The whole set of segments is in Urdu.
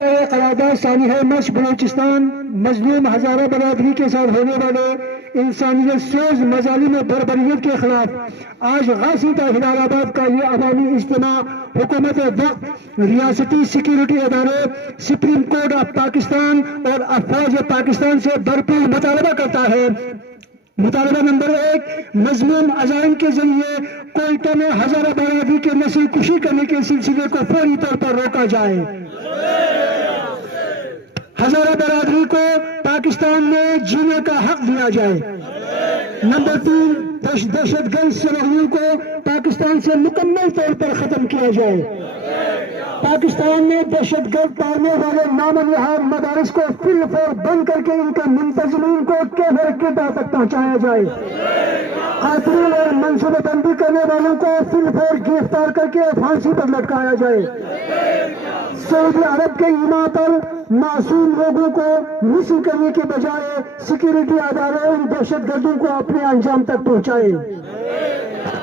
قرارداد ثانی ہے مشق بلوچستان مظلوم ہزارہ برادری کے ساتھ ہونے والے انسانیت سوز مظالم بربریت کے خلاف آج غازی ہلال آباد کا یہ عوامی اجتماع حکومت وقت ریاستی سیکیورٹی ادارے سپریم کورٹ آف پاکستان اور افواج پاکستان سے بھرپور مطالبہ کرتا ہے۔ مطالبہ نمبر 1، مظلوم عزائم کے ذریعے کوئٹہ میں ہزارہ برادری کے نسل کشی کرنے کے سلسلے کو فوری طور پر روکا جائے۔ ہزارہ برادری کو پاکستان میں جینے کا حق دیا جائے۔ نمبر 3، دہشت گرد سرحدوں کو پاکستان سے مکمل طور پر ختم کیا جائے۔ پاکستان میں دہشت گرد پالنے والے نامنہاد مدارس کو فی الفور بند کر کے ان کے منتظمین کو کیفر کردار تک پہنچایا جائے۔ قاتلین اور منصوبہ بندی کرنے والوں کو فی الفور گرفتار کر کے پھانسی پر لٹکایا جائے۔ سعودی عرب کے ایما پر معصوم لوگوں کو مسل کرنے کے بجائے سیکیورٹی ادارے ان دہشت گردوں کو اپنے انجام تک پہنچائے۔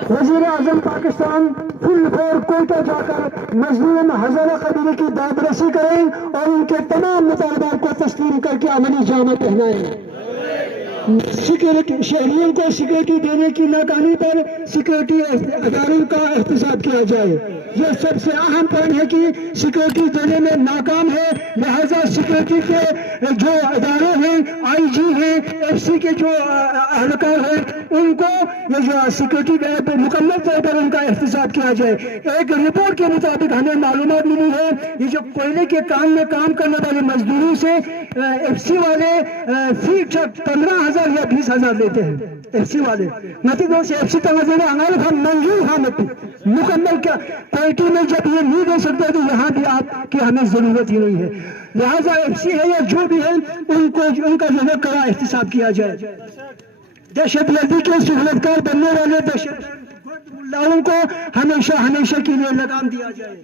وزیر اعظم پاکستان فی الفور کوئٹہ جا کر مظلوم ہزارہ قبیلے کی داد رسی کریں اور ان کے تمام مطالبات کو تسلیم کر کے عملی جامہ پہنائیں۔ شہریوں کو سیکورٹی دینے کی ناکامی پر سیکورٹی اداروں کا احتساب کیا جائے۔ یہ سب سے اہم پوائنٹ ہے کہ سیکورٹی دینے میں ناکام ہے، لہذا سیکورٹی کے جو ادارے ہیں، آئی جی ہیں، ایف سی کے جو اہلکار ہیں، ان کو یہ جو سیکورٹی مکمل طور پر ان کا احتساب کیا جائے۔ ایک رپورٹ کے مطابق ہمیں معلومات ملی ہے یہ جو کوئلے کے کام میں کام کرنے والے مزدوروں سے ایف سی والے فی ٹرک 15,000 یا 20,000 لیتے ہیں۔ ایف سی والے نتیجہ سے ایف سی تنگا دینا انگل ہم منظور ہم مکمل کیا کوئٹی میں جب یہ نہیں دے سکتے تو یہاں بھی آپ کی ہمیں ضرورت ہی نہیں ہے، لہٰذا ایف سی ہے یا جو بھی ہے ان کا جو ہے کڑا احتساب کیا جائے۔ دہشت گردی کے سہولتکار بننے والے دہشت گرد ملاؤں کو ہمیشہ کے لیے لگام دیا جائے۔